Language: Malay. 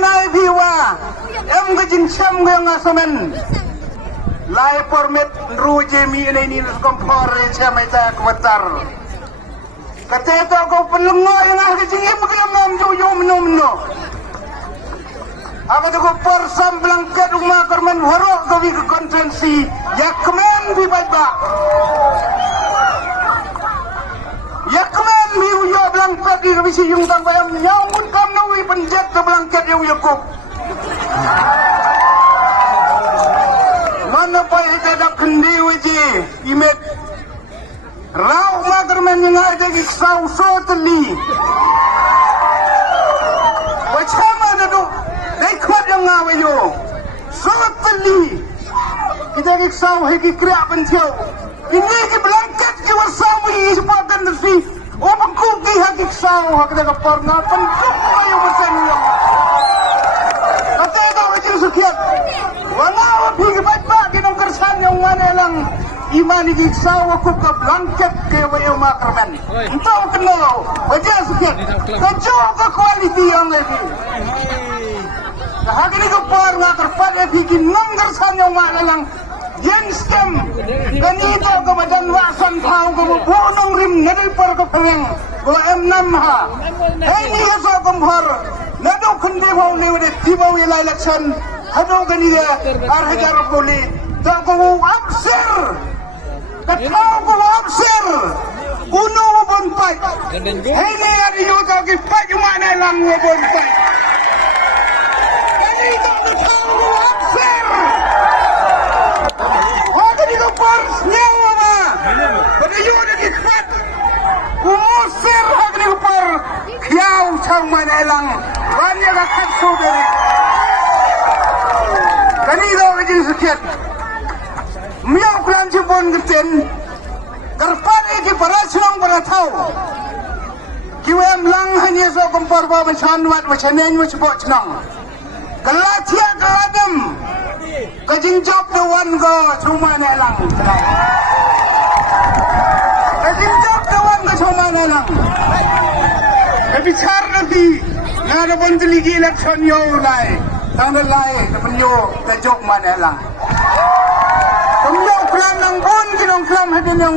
nai biwa em ga jin cham ga ngasamen lai permit ruje mi ini kompor chamai ta kwatar kata to ko pelengoi ngah ga jing em ga ngam jo yo no apa tu ko per samblang ke rumah kormen warok ga wi konferensi yakmen bi baca yakmen bi yo blanket di ga bisi yung tang bayam nyau mun kam no wi penjet ke blanket yo yakub mana pa ita dak kendi wiji imet rau magermen yang ada di sau soteli macam mana tu dekhat yang ngawe yo soteli kita di sau hegi kriak pentiu ini ki blanket ki wasawi sepadan si o pangkuki hegi sau hak da porna pentuk ayo besen yo kata itu wajib sekian walau pergi baca di nongkersan yang mana lang iman di sawa ku ke blanket ke wayo makarban entau kenal wajah sekian kejauh ke kualiti yang lebih hari ini kepar ngakarpan di nongkersan yang mana lang yen stem ganito ke badan wasan tau ke bunung rim nadil par ke peleng ko M6 ha ini so kumpar nado kundi wau lewat tiba wilayah election hado ganiya arhajar poli tak ko absir katau ko absir uno bon pai ini ada yo ka ki pai mana lang bon pai ini tak tahu ko absir ada di kapal nyawa ma pada yo ada ki khat umusir hak ni kapal kiau chang mana lang banyak kat saudara kani do ke sekian miau plan jempon geten karpan ki parasong baratau kiwem lang hanya so kompor ba machan wat machanen mo chbo chnang kalatia kaladam kajing job the one go cuma ne lang kajing job the one go cuma ne lang bicar nanti ngada pun teligi election yo lai tanggal lai temen yo kajok mana lang kemyo klan nang bon kinong klan hadin yang